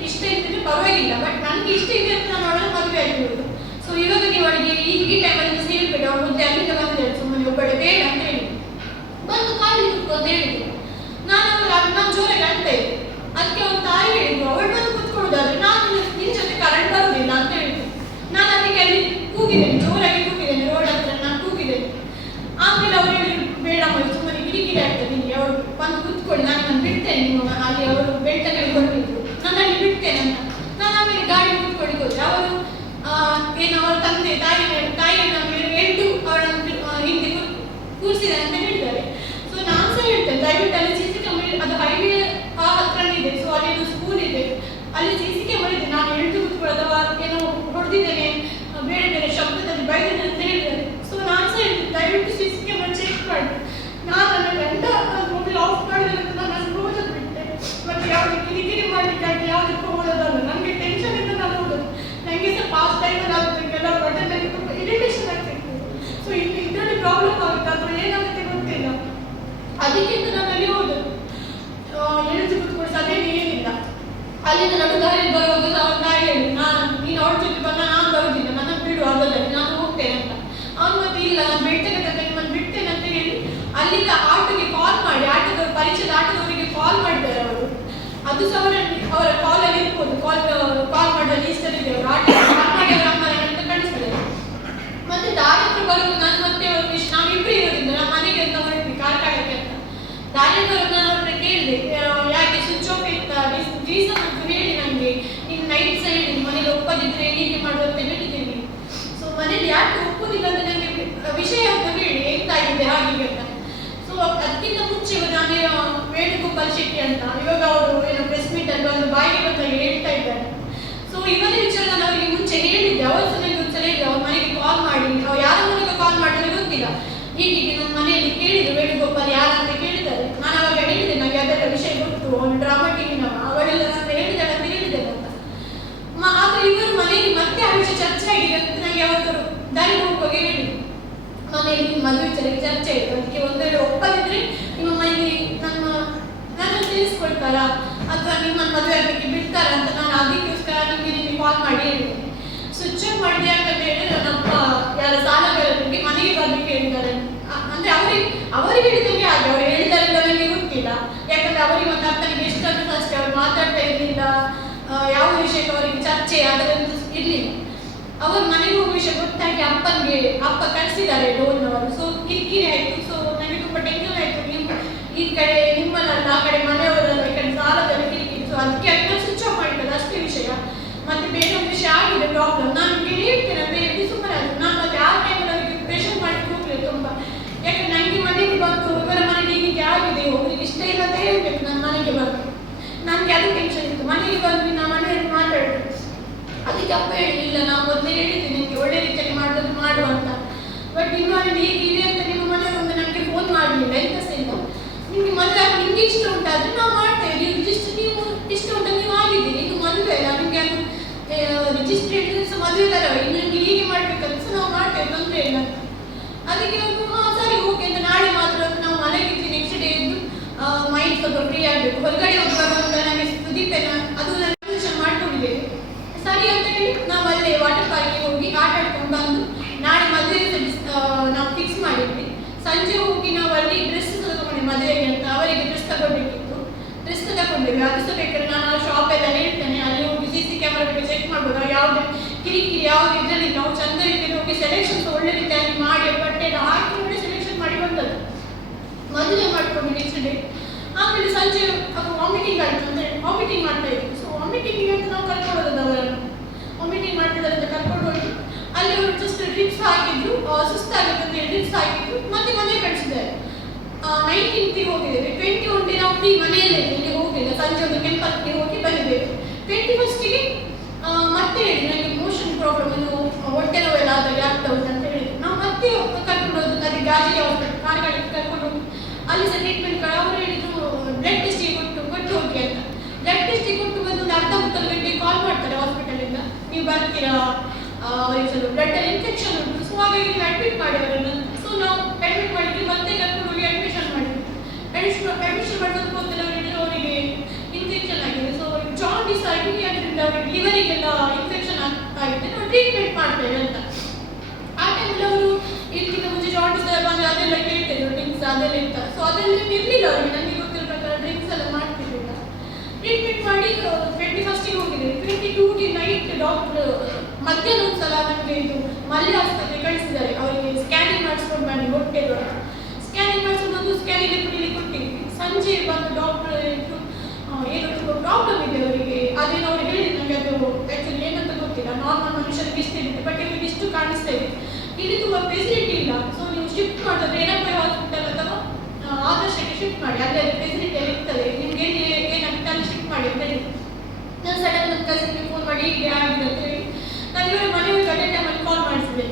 ಇಷ್ಟ ಇದ್ದರೆ ಪರವಾಗಿಲ್ಲ, ಬಟ್ ನನಗೆ ಇಷ್ಟ ಇದೆ ಅಂತ ನಾನು ಅವಳ ಮದುವೆ ಆಗಿರೋದು. ಸೊ ಇವಾಗ ನೀವು ಅವಳಿಗೆ ಈ ಟೈಮಲ್ಲಿ ಸೇರಿಬಿಟ್ಟು ಅವ್ರ ಮುಂದೆ ಅಲ್ಲಿಂದ ಬಂದಿದ್ದಾಳೆ, ಸುಮ್ಮನೆ ಒಬ್ಬಳೆ ಬೇಡ ಅಂತ ಹೇಳಿ ಬಂದು ಕಾಲಿಗೆ ಕುತ್ಕೊ ಅಂತ ಹೇಳಿದ್ರು. ನಾನು ಜೋರಾಗಿ ಅಳ್ತಾ ಇದ್ದೆ. ಅದಕ್ಕೆ ಅವ್ರ ತಾಯಿ ಹೇಳಿದ್ರು, ಅವಳು ಬಂದು ಕುತ್ಕೊಳ್ಳೋದಾದ್ರೆ ನಾನು ನಿನ್ನ ಜೊತೆ ಕರೆಂಟ್ ಬರೋದಿಲ್ಲ ಅಂತ ಹೇಳಿದ್ರು. ನಾನು ಅದಕ್ಕೆ ಅಲ್ಲಿ ಕೂಗಿದ್ದೇನೆ, ಜೋರಾಗಿ ಕೂಗಿದ್ದೇನೆ, ರೋಡ್ ಹತ್ರ ನಾನು ಕೂಗಿದ್ದೇನೆ. ಆಮೇಲೆ ಅವ್ರು ಹೇಳಿದ್ರು, ಬೇಡಮ್ಮ ಸುಮ್ಮನೆ ಕಿರಿಕಿರಿ ಆಗ್ತದೆ ನಿಮಗೆ, ಅವಳು ಬಂದು ಕೂತ್ಕೊಳ್ಳಿ, ನಾನು ಬಿಡ್ತೇನೆ ನಿಮ್ಮ ಅಲ್ಲಿ. ಅವರು ಬೆಳ್ತಂಗಡಿ ಹೊರಟಿದ್ರು, ನಾನು ಅಲ್ಲಿ ಬಿಡ್ತೇನೆ ಅಂತ. ನಾನು ಆಮೇಲೆ ಗಾಡಿ ಕೂತ್ಕೊಳ್ಳಿ ಹೋದ್ರೆ ಅವರು ಏನು ಅವರ ತಂದೆ ತಾಯಿಯನ್ನು ಎದ್ದು ಅವಳನ್ನು ಹಿಂದೆ ಕೂರಿಸಿದೆ ಅಂತ ಹೇಳಿದ್ದಾರೆ. ಸೊ ನಾನು ಸಹ ಹೇಳ್ತೇನೆ, ದಯವಿಟ್ಟು ಅಲ್ಲಿ ಸಿ ಸಿ ಕ್ಯಾಮರಾ, ಅದು ಹೈವೇ ಆ ಹತ್ರನೇ ಇದೆ, ಸೊ ಅಲ್ಲಿ ಒಂದು ಸ್ಕೂಲ್ ಇದೆ, ಅಲ್ಲಿ ಸಿ ಸಿ ಕ್ಯಾಮರಾ ಇದೆ. ನಾನು ಎಳ್ದು ಕೂತ್ಕೊಳ್ಳೋದವ ಏನೋ ಹೊಡೆದಿದ್ದೇನೆ, ಬೇರೆ ಬೇರೆ ಶಬ್ದದಲ್ಲಿ ಬೈದಿದ್ದೇನೆ ಅಂತ ಹೇಳಿದ್ದಾರೆ. ಸೊ ನಾನು ಸಹ ಹೇಳ್ತೇನೆ, ದಯವಿಟ್ಟು ಸಿ ಸಿ ಕ್ಯಾಮರಾ ಚೆಕ್ ಮಾಡಿ. ನಾನು ನನ್ನ ಗಂಡ ಮೊಬೈಲ್ ಆಫ್ ಮಾಡಿದ್ರೆ ಅಂತ ನಾನು ಕ್ರೋಧ ಬಿಟ್ಟೆ, ಮತ್ತೆ ಯಾವುದೇ ಕಿರಿಕಿರಿ ಮಾಡಲಿಕ್ಕಾಗಿ ಯಾವುದಕ್ಕೂ ಓದೋದಲ್ಲ, ನನಗೆ ಟೆನ್ಷನ್ ಇಂದ ನಾನು ಓದೋದು. ನನಗೆ ಸಹ ಪಾಸ್ ಟೈಮಲ್ಲಿ ಆಗುತ್ತೆ, ಕೆಲವು ಬಟನ್ನಲ್ಲಿ ತುಂಬ ಇರಿಟೇಷನ್ ಆಗ್ತಿತ್ತು. ಸೊ ಇದರಲ್ಲಿ ಪ್ರಾಬ್ಲಮ್ ಆಗುತ್ತೆ, ಅಥವಾ ಏನಾಗುತ್ತೆ ಗೊತ್ತಿಲ್ಲ, ಅದಕ್ಕಿಂತ ನಾನು ಅಲ್ಲಿ ಹೋದದ್ದು. ಎಳೆದು ಕೂತ್ಕೊಂಡು ಅದೇನು ಏನಿಲ್ಲ. ಅಲ್ಲಿಂದ ನಡು ದಾರಿಯಲ್ಲಿ ಬರುವಾಗ ಅವ್ರ ತಾಯಿ ಹೇಳಿ, ನೀನು ಅವಳ ಜೊತೆ ಬಂದ, ನಾನು ಬರೋದಿಲ್ಲ, ನನ್ನ ಬಿಡು ಆಗಲ್ಲ, ನಾನು ಹೋಗ್ತೇನೆ ಅಂತ. ಅವ್ನು ಮತ್ತೆ ಇಲ್ಲ, ನಾನು ಬಿಡ್ತೇನೆ ನಿಮ್ಮನ್ನು ಬಿಡ್ತೇನೆ ಅಂತ ಹೇಳಿ ಅಲ್ಲಿಂದ ಆಟೋಗೆ ಕಾಲ್ ಮಾಡಿ, ಆಟೋದವ್ರು ಪರಿಚಯದ ಆಟೋದವರಿಗೆ ಕಾಲ್ ಮಾಡಿದ್ದಾರೆ ಅವರು. ಅದು ಸಹ ಅವರ ಕಾಲಲ್ಲಿ ಇರ್ಬೋದು, ಕಾಲ್ ಮಾಡೋ ಲೀಸ್ಟಲ್ಲಿ ಇದೆ, ಅವರು ಆಟೋ ಕಾಲ್ ಮಾಡಿ ಅವರ ಅಮ್ಮನ ಅಂತ ಕಳಿಸಿದ್ದಾರೆ. ಮತ್ತೆ ದಾರಿ ಹತ್ರ ಬರುವಾಗ ನಾನು ಮತ್ತೆ ನಾವಿಬ್ಬರು ಇರೋದ್ರಿಂದ ನಮ್ಮ ಮನೆಗೆ ಅಂತ ಹೊರಟ್ವಿ ಕಾರ್ಕಳಕ್ಕೆ ಅಂತ. ದಾರಿ ಹತ್ರ ನಾನು ಅವ್ರನ್ನ ಕೇಳಿದೆ, ಯಾಕೆ ಸ್ವಿಚ್ ಆಫ್ ಇತ್ತ ರೀಸನ್ ಅಂತ ಹೇಳಿ ನನಗೆ, ನೀನು ನೈಟ್ ಸಹ ಹೇಳಿ ಮನೇಲಿ ಒಪ್ಪದಿದ್ರೆ ಹೀಗೆ ಮಾಡುವ ಅಂತ ಹೇಳಿದ್ದೀನಿ. ಸೊ ಮನೇಲಿ ಯಾಕೆ ಒಪ್ಪುದಿಲ್ಲ ಅಂತ ನನಗೆ ವಿಷಯ ಅಂತ ಹೇಳಿ ಎಂತಾಗಿದೆ ಹಾಗೆ ಅಂತ. ಸೊ ಅದಕ್ಕಿಂತ ಮುಂಚೆ ನಾನು ವೇಣುಗೋಪಾಲ್ ಶೆಟ್ಟಿ ಅಂತ ಇವಾಗ ಅವರು ಏನೋ ಪ್ರೆಸ್ ಮೀಟ್ ಅಲ್ಲಿ ಒಂದು ಬಾಯಿಗೆ ಬಂದಾಗ ಹೇಳ್ತಾ ಇದ್ದಾರೆ. ಸೊ ಇವನೇ ವಿಚಾರ ನಾನು ಅವರಿಗೆ ಮುಂಚೆ ಹೇಳಿದ್ದೆ, ಅವರು ಸಹ ನನಗೆ ಒಂದ್ಸಲ ಹೇಳಿದ್ರು, ಅವ್ರ ಮನೆಗೆ ಕಾಲ್ ಮಾಡಿ, ಅವ್ರು ಯಾರ ಮನೆಗೆ ಕಾಲ್ ಮಾಡಿದ್ರೆ ಗೊತ್ತಿಲ್ಲ, ಹೀಗೆ ನಮ್ಮ ಮನೆಯಲ್ಲಿ ಕೇಳಿದ್ರು ವೇಣುಗೋಪಾಲ್ ಯಾರಂತ ಕೇಳಿದ್ದಾರೆ. ನಾನು ಅವಾಗ ಹೇಳಿದೆ, ನನಗೆ ಅದೆಲ್ಲ ವಿಷಯ ಗೊತ್ತು, ಅವನು ಡ್ರಾಮಾ ಟಿವಿನವ, ಅವಳೆಲ್ಲ ನನ್ನ ಹೇಳಿದ್ದಾಳೆ ಅಂತ ಹೇಳಿದ್ದೇನೆ ಅಂತ. ಆದ್ರೆ ಇವರು ಮನೆಯಲ್ಲಿ ಮತ್ತೆ ಆ ವಿಷಯ ಚರ್ಚೆ ಆಗಿದೆ ಅಂತ ನನಗೆ ಯಾವತ್ತಾರು ದಾರಿ ಹೋಗುವಾಗ ಹೇಳಿದ್ರು, ಮನೆಯಲ್ಲಿ ಮದುವೆ ವಿಚಾರಕ್ಕೆ ಚರ್ಚೆ ಆಯಿತು, ಅದಕ್ಕೆ ಒಂದೆರಡು ಒಪ್ಪದಿದ್ರೆ ನಿಮ್ಮ ಮನೆಯಲ್ಲಿ ನನ್ನ ತಿಳಿಸ್ಕೊಳ್ತಾರ ಅಥವಾ ನಿಮ್ಮನ್ನು ಮದುವೆ ಆಗಲಿಕ್ಕೆ ಬಿಡ್ತಾರ ಅಂತ ನಾನು ಅದಕ್ಕೋಸ್ಕರ ನಿಮಗೆ ಕಾಲ್ ಮಾಡಿ ಹೇಳಿದ್ದೇನೆ. ಸ್ವಿಚ್ ಆಫ್ ಮಾಡಿದೆ ಯಾಕಂತ ಹೇಳಿದ್ರೆ ನನ್ನಪ್ಪ ಯಾರ ಸಾಲಗಾರರಿಗೆ ಮನೆಗೆ ಬರ್ಲಿಕ್ಕೆ ಹೇಳಿದ್ದಾರೆ. ಅಂದ್ರೆ ಅವರಿಗೆ ಹೇಳಿದಂಗೆ ಹಾಗೆ ಅವ್ರು ಹೇಳಿದ್ದಾರೆ ನನಗೆ ಗೊತ್ತಿಲ್ಲ, ಯಾಕಂದ್ರೆ ಅವರಿಗೆ ಒಂದು ಅಪ್ಪನಿಗೆ ಎಷ್ಟಂತ ಅಷ್ಟೇ ಅವ್ರು ಮಾತಾಡ್ತಾ ಇರಲಿಲ್ಲ, ಯಾವ ವಿಷಯಕ್ಕೆ ಅವರಿಗೆ ಚರ್ಚೆ ಅದರಂತೂ ಇರಲಿಲ್ಲ. ಅವ್ರ ಮನೆಗೆ ಹೋಗುವ ವಿಷಯ ಗೊತ್ತಾಗಿ ಅಪ್ಪ ಕಳಿಸಿದ್ದಾರೆ ಲೋನ್ನವರು. ಸೊ ಕಿರಿಕಿರಿ ಆಯಿತು. ಸೊ ನನಗೆ ತುಂಬ ಟೆನ್ಷನ್ ಆಯಿತು, ಈ ಕಡೆ ನಿಮ್ಮನ್ನಲ್ಲ, ಆ ಕಡೆ ಮನೆಯವರಲ್ಲ, ಈ ಕಡೆ ಸಾಲದಲ್ಲಿ ಕಿರಿಕಿರಿ. ಸೊ ಅದಕ್ಕೆ ಅದನ್ನ ಸ್ವಿಚ್ ಆಫ್ ಮಾಡಿದ್ದಾರೆ ಅಷ್ಟೇ ವಿಷಯ. ಮತ್ತೆ ಬೇರೆ ಒಂದು ವಿಷಯ ಆಗಿದೆ ಪ್ರಾಬ್ಲಮ್, ನಾನು ನಿಮಗೆ ಹೇಳ್ತೇನೆ ಅಂತ ಹೇಳಿ ಸುಮ್ಮನೆ ಆಯಿತು. ನಾನು ಮತ್ತೆ ಆ ಟೈಮಲ್ಲಿ ಅವರಿಗೆ ಪ್ರೆಷರ್ ಮಾಡಿ ಹೋಗಲಿಲ್ಲ ತುಂಬ, ಯಾಕಂದ್ರೆ ನನಗೆ ಮನೆಗೆ ಬಂದು ಇವರ ಮನೆಗೆ ಹೀಗೆ ಆಗಿದೆ, ಒಬ್ಬರಿಗೆ ಇಷ್ಟ ಇಲ್ಲ ಅಂತ ಹೇಳ್ಬೇಕು. ನನ್ನ ಮನೆಗೆ ಬಂದು ನನಗೆ ಅದು ಟೆನ್ಷನ್ ಇತ್ತು. ಮನೆಗೆ ಬಂದು ನಾವು ಮನೆಯಲ್ಲಿ ಮಾತಾಡ್ಬೇಕು, ಅದಕ್ಕೆ ಅಪ್ಪ ಹೇಳಿಲ್ಲ, ನಾವು ಮೊದಲೇ ಹೇಳಿದ್ದೀನಿ ನಿಮಗೆ ಒಳ್ಳೆ ರೀತಿಯಲ್ಲಿ ಮಾಡೋದು ಮಾಡುವ ಅಂತ. ಬಟ್ ನಿಮ್ಮ ಹೀಗೆ ಇದೆ ಅಂತ ನಿಮ್ಮ ಮನೆಯವರು ಒಂದು ನನಗೆ ಫೋನ್ ಮಾಡಲಿಲ್ಲ, ಎಂತ ಸಹ ಇಲ್ಲ. ನಿಮಗೆ ಮದುವೆ ನಿಮಗೆ ಇಷ್ಟ ಉಂಟಾದ್ರೆ ನಾವು ಮಾಡ್ತೇವೆ, ನೀವು ಇಷ್ಟ ಉಂಟ ನೀವು ಆಗಿದ್ದೀರಿ, ಇನ್ನು ಮದುವೆ ಅಲ್ಲ, ನಿಮಗೆ ಅದು ರಿಜಿಸ್ಟ್ರೇಷನ್ ಸಹ ಮದುವೆ ತರವ, ಇನ್ನು ನಿಮಗೆ ಹೀಗೆ ಮಾಡ್ಬೇಕಂತ ಸಹ ನಾವು ಮಾಡ್ತೇವೆ, ತೊಂದರೆ ಇಲ್ಲ. ಅದಕ್ಕೆ ಸರಿ ಓಕೆ ಅಂತ ನಾಳೆ ಮಾತ್ರ ನಾವು ಮನೆಗಿದ್ವಿ. ನೆಕ್ಸ್ಟ್ ಡೇ ಇದ್ದು ಮೈಂಡ್ ಸ್ವಲ್ಪ ಫ್ರೀ ಆಗಬೇಕು, ಹೊರಗಡೆ ಹೋಗುವಾಗ ನನಗೆ ಸುದೀಪೇನ ಅದು ರೆಸಲ್ಯೂಷನ್ ಮಾಡ್ಕೊಂಡಿದ್ದೇವೆ ಸರಿ ಅಂತ ಹೇಳಿ ನಾವು ಅಲ್ಲೇ ವಾಟರ್ ಪಾರ್ಕ್ಗೆ ಹೋಗಿ ಆಟ ಆಡ್ಕೊಂಡು ಬಂದು ನಾಳೆ ಮದುವೆ ನಾವು ಫಿಕ್ಸ್ ಮಾಡಿದ್ವಿ. ಸಂಜೆ ಹೋಗಿ ನಾವು ಅಲ್ಲಿ ಡ್ರೆಸ್ ತಗೊಂಡ್ವಿ ಮದುವೆಗೆ ಅಂತ, ಅವರಿಗೆ ಡ್ರೆಸ್ ತಗೊಳ್ಬೇಕಿತ್ತು, ಡ್ರೆಸ್ ತಗೊಂಡ್ವಿ. ಅದು ಸಹ ಬೇಕಾದ್ರೆ ನಾನು ಆ ಶಾಪ್ ಎಲ್ಲ ಹೇಳ್ತೇನೆ, ಅಲ್ಲಿ ಹೋಗಿ ಸಿ ಸಿ ಕ್ಯಾಮರಾ ಬಗ್ಗೆ ಚೆಕ್ ಮಾಡ್ಬೋದು, ಯಾವುದೇ ಕಿರಿಕಿರಿ ಯಾವ್ದು ಇದರಲ್ಲಿ ನಾವು ಚಂದ ರೀತಿಯಲ್ಲಿ ಹೋಗಿ ಸೆಲೆಕ್ಷನ್ಸ್ ಒಳ್ಳೆ ರೀತಿಯಾಗಿ ಮಾಡಿ ಬಟ್ಟೆ ಎಲ್ಲ ಹಾಕಿ ನೋಡಿ ಸೆಲೆಕ್ಷನ್ ಮಾಡಿ ಬಂದದ್ದು. ಮದುವೆ ಮಾಡ್ಕೊಂಡು ನೆಕ್ಸ್ಟ್ ಡೇ ಆಮೇಲೆ ಸಂಜೆ ಅದು ವಾಮಿಟಿಂಗ್ ಆಯಿತು ಅಂತ ಹೇಳಿ ವಾಮಿಟಿಂಗ್ ಮಾಡ್ತಾ ಇದ್ವಿ. ಸೊ ವಾಮಿಟಿಂಗ್ ಅಂತ ನಾವು ಕರ್ಕೊಂಡು ಹೋದದ್ದು, ಅವರನ್ನು ವಾಮಿಟಿಂಗ್ ಮಾಡ್ತಿದ್ದಾರೆ ಅಂತ ಕರ್ಕೊಂಡು ಹೋಗಿ ಅಲ್ಲಿ ಅವರು ಜಸ್ಟ್ ಡ್ರಿಪ್ಸ್ ಹಾಕಿದ್ರು, ಸುಸ್ತಾಗುತ್ತೆ ಅಂತ ಹೇಳಿ ಡ್ರಿಪ್ಸ್ ಹಾಕಿದ್ರು, ಮತ್ತೆ ಮನೆ ಕಳಿಸಿದ್ದಾರೆ. 19th ಹೋಗಿದ್ದೇವೆ, 21 ನಾವು ಫ್ರೀ ಮನೆಯಲ್ಲೇ ಇಲ್ಲಿ ಹೋಗಿಲ್ಲ, ಸಂಜೆ ಒಂದು ಟೆಂಪಲ್ಗೆ ಹೋಗಿ ಬಂದಿದ್ದೇವೆ. 21ಗೆ ಮತ್ತೆ ಹೇಳಿ ನನಗೆ ಮೋಷನ್ ಪ್ರಾಬ್ಲಮ್, ಇದು ಹೊಟ್ಟೆ ನೋವೆಲ್ಲ ಆದಾಗ ಆಗ್ತಾ ಉಂಟು ಅಂತ ಹೇಳಿದ್ರು. ನಾವು ಮತ್ತೆ ಕರ್ಕೊಂಡು ಹೋದ್ರು, ಅದೇ ಗಾಜಿಗೆ ಹಾಸ್ಪಿಟಲ್ ಕಾರ್ಗಳಿಗೆ ಕರ್ಕೊಂಡು ಹೋಗಿ ಅಲ್ಲಿ ಸಹ ಟ್ರೀಟ್ಮೆಂಟ್ ಅವರು ಹೇಳಿದ್ರು ಬ್ಲಡ್ ಟೆಸ್ಟಿಗೆ ಕೊಟ್ಟು ಹೋಗಿ ಅಂತ. ಬ್ಲಡ್ ಟೆಸ್ಟಿಗೆ ಕೊಟ್ಟು ಬಂದು ಒಂದು ಅರ್ಧ ಮುಕ್ಕಾಲು ಗಂಟೆಗೆ ಕಾಲ್ ಮಾಡ್ತಾರೆ ಹಾಸ್ಪಿಟಲಿಂದ, ನೀವು ಬರ್ತೀರಾ, ಅವರಿಗೆ ಸ್ವಲ್ಪ ಬ್ಲಡ್ಡಲ್ಲಿ ಇನ್ಫೆಕ್ಷನ್ ಉಂಟು, ಅವರಿಗೆ ಅಡ್ಮಿಟ್ ಮಾಡಿ ಅವರನ್ನು. ಸೊ ನಾವು ಅಡ್ಮಿಟ್ ಮಾಡಿದ್ವಿ, ಮತ್ತೆ ಕರ್ಕೊಂಡು ಹೋಗಿ ಅಡ್ಮಿಷನ್ ಮಾಡಿದ್ವಿ. ಅಡ್ಮಿಷನ್ ಮಾಡಿದ ಕೂಡಲೇ ಅವರಿಗೆ ಇನ್ಫೆಕ್ಷನ್ ಆಗಿದೆ. ಸೊ ಜಾಂಡಿಸ್ ಆಗಿ ಅದರಿಂದ ಅವರಿಗೆ ಲಿವರಿಗೆಲ್ಲ ಇನ್ಫೆಕ್ಷನ್ ಆಗಿದೆ, ನಾವು ಟ್ರೀಟ್ಮೆಂಟ್ ಮಾಡ್ತೇವೆ ಅಂತ. ಆ ಟೈಮಲ್ಲಿ ಅವರು ಇದಕ್ಕಿಂತ ಮುಂಚೆ ಜಾಂಡಿಸ್ ಬಂದರೆ ಅದೆಲ್ಲ ಕೇಳ್ತಿದ್ರು, ಡ್ರಿಂಕ್ಸ್ ಅದೆಲ್ಲ ಇತ್ತ. ಸೊ ಅದೆಲ್ಲ ಇರಲಿಲ್ಲ ಅವರಿಗೆ, ನನಗೆ ಗೊತ್ತಿರೋ ಪ್ರಕಾರ ಡ್ರಿಂಕ್ಸ್ ಎಲ್ಲ ಮಾಡ್ತಿರ್ಲಿಲ್ಲ. ಟ್ರೀಟ್ಮೆಂಟ್ ಮಾಡಿ 21st ಹೋಗಿದ್ದೆ. 22ಗೆ ನೈಟ್ ಡಾಕ್ಟರ್ ಮಧ್ಯಾಹ್ನ ಒಂದ್ಸಲ ನಮಗೆ ಇದು ಮಲ್ಯ ಆಸ್ಪತ್ರೆ ಕಳಿಸಿದ್ದಾರೆ, ಅವರಿಗೆ ಸ್ಕ್ಯಾನಿಂಗ್ ಮಾಡಿಸ್ಕೊಂಡು ಬನ್ನಿ ಹೊಟ್ಟೆದು. ಸ್ಕ್ಯಾನಿಂಗ್ ಮಾಡಿಸ್ಕೊಂಡು ಬಂದು ಸ್ಕ್ಯಾನಿಂಗ್ ಕುಡಿಲಿ ಕೊಟ್ಟಿದ್ವಿ. ಸಂಜೆ ಬಂದು ಡಾಕ್ಟರ್ ಏನೋ ತುಂಬ ಪ್ರಾಬ್ಲಮ್ ಇದೆ ಅವರಿಗೆ, ಅದೇನೋ ಅವ್ರು ಹೇಳಿದ್ರು. ನನಗೆ ಅದು ಆ್ಯಕ್ಚುಲಿ ಏನಂತ ಗೊತ್ತಿಲ್ಲ, ನಾರ್ಮಲ್ ಮನುಷ್ಯರಿಗೆ ಇಷ್ಟ ಇರುತ್ತೆ, ಬಟ್ ಇವ್ರಿಗೆ ಇಷ್ಟು ಕಾಣಿಸ್ತಾ ಇದೆ. ಇಲ್ಲಿ ತುಂಬ ಫೆಸಿಲಿಟಿ ಇಲ್ಲ. ಸೊ ನೀವು ಶಿಫ್ಟ್ ಮಾಡಿದ್ರೆ ಏನಪ್ಪ ಹಾಸ್ಪಿಟಲ್ ಅಥವಾ ಆದರ್ಶಕ್ಕೆ ಶಿಫ್ಟ್ ಮಾಡಿ, ಅಲ್ಲೇ ಫೆಸಿಲಿಟಿ ಇರ್ತದೆ, ನಿಮ್ಗೆ ಏನಾಗುತ್ತೆ ಅಲ್ಲಿ ಶಿಫ್ಟ್ ಮಾಡಿ ಅಂತ ಹೇಳಿ. ನಾನು ಸಡನ್ ನನ್ನ ಕಸಿನ್ಗೆ ಫೋನ್ ಮಾಡಿ ಹೀಗೆ ಆಗಿದೆ ಅಂತ ಹೇಳಿ ನಾನು ಇವರ ಮನೆಯವ್ರಿಗೆ ಅದೇ ಟೈಮಲ್ಲಿ ಕಾಲ್ ಮಾಡಿಸಿದೆ.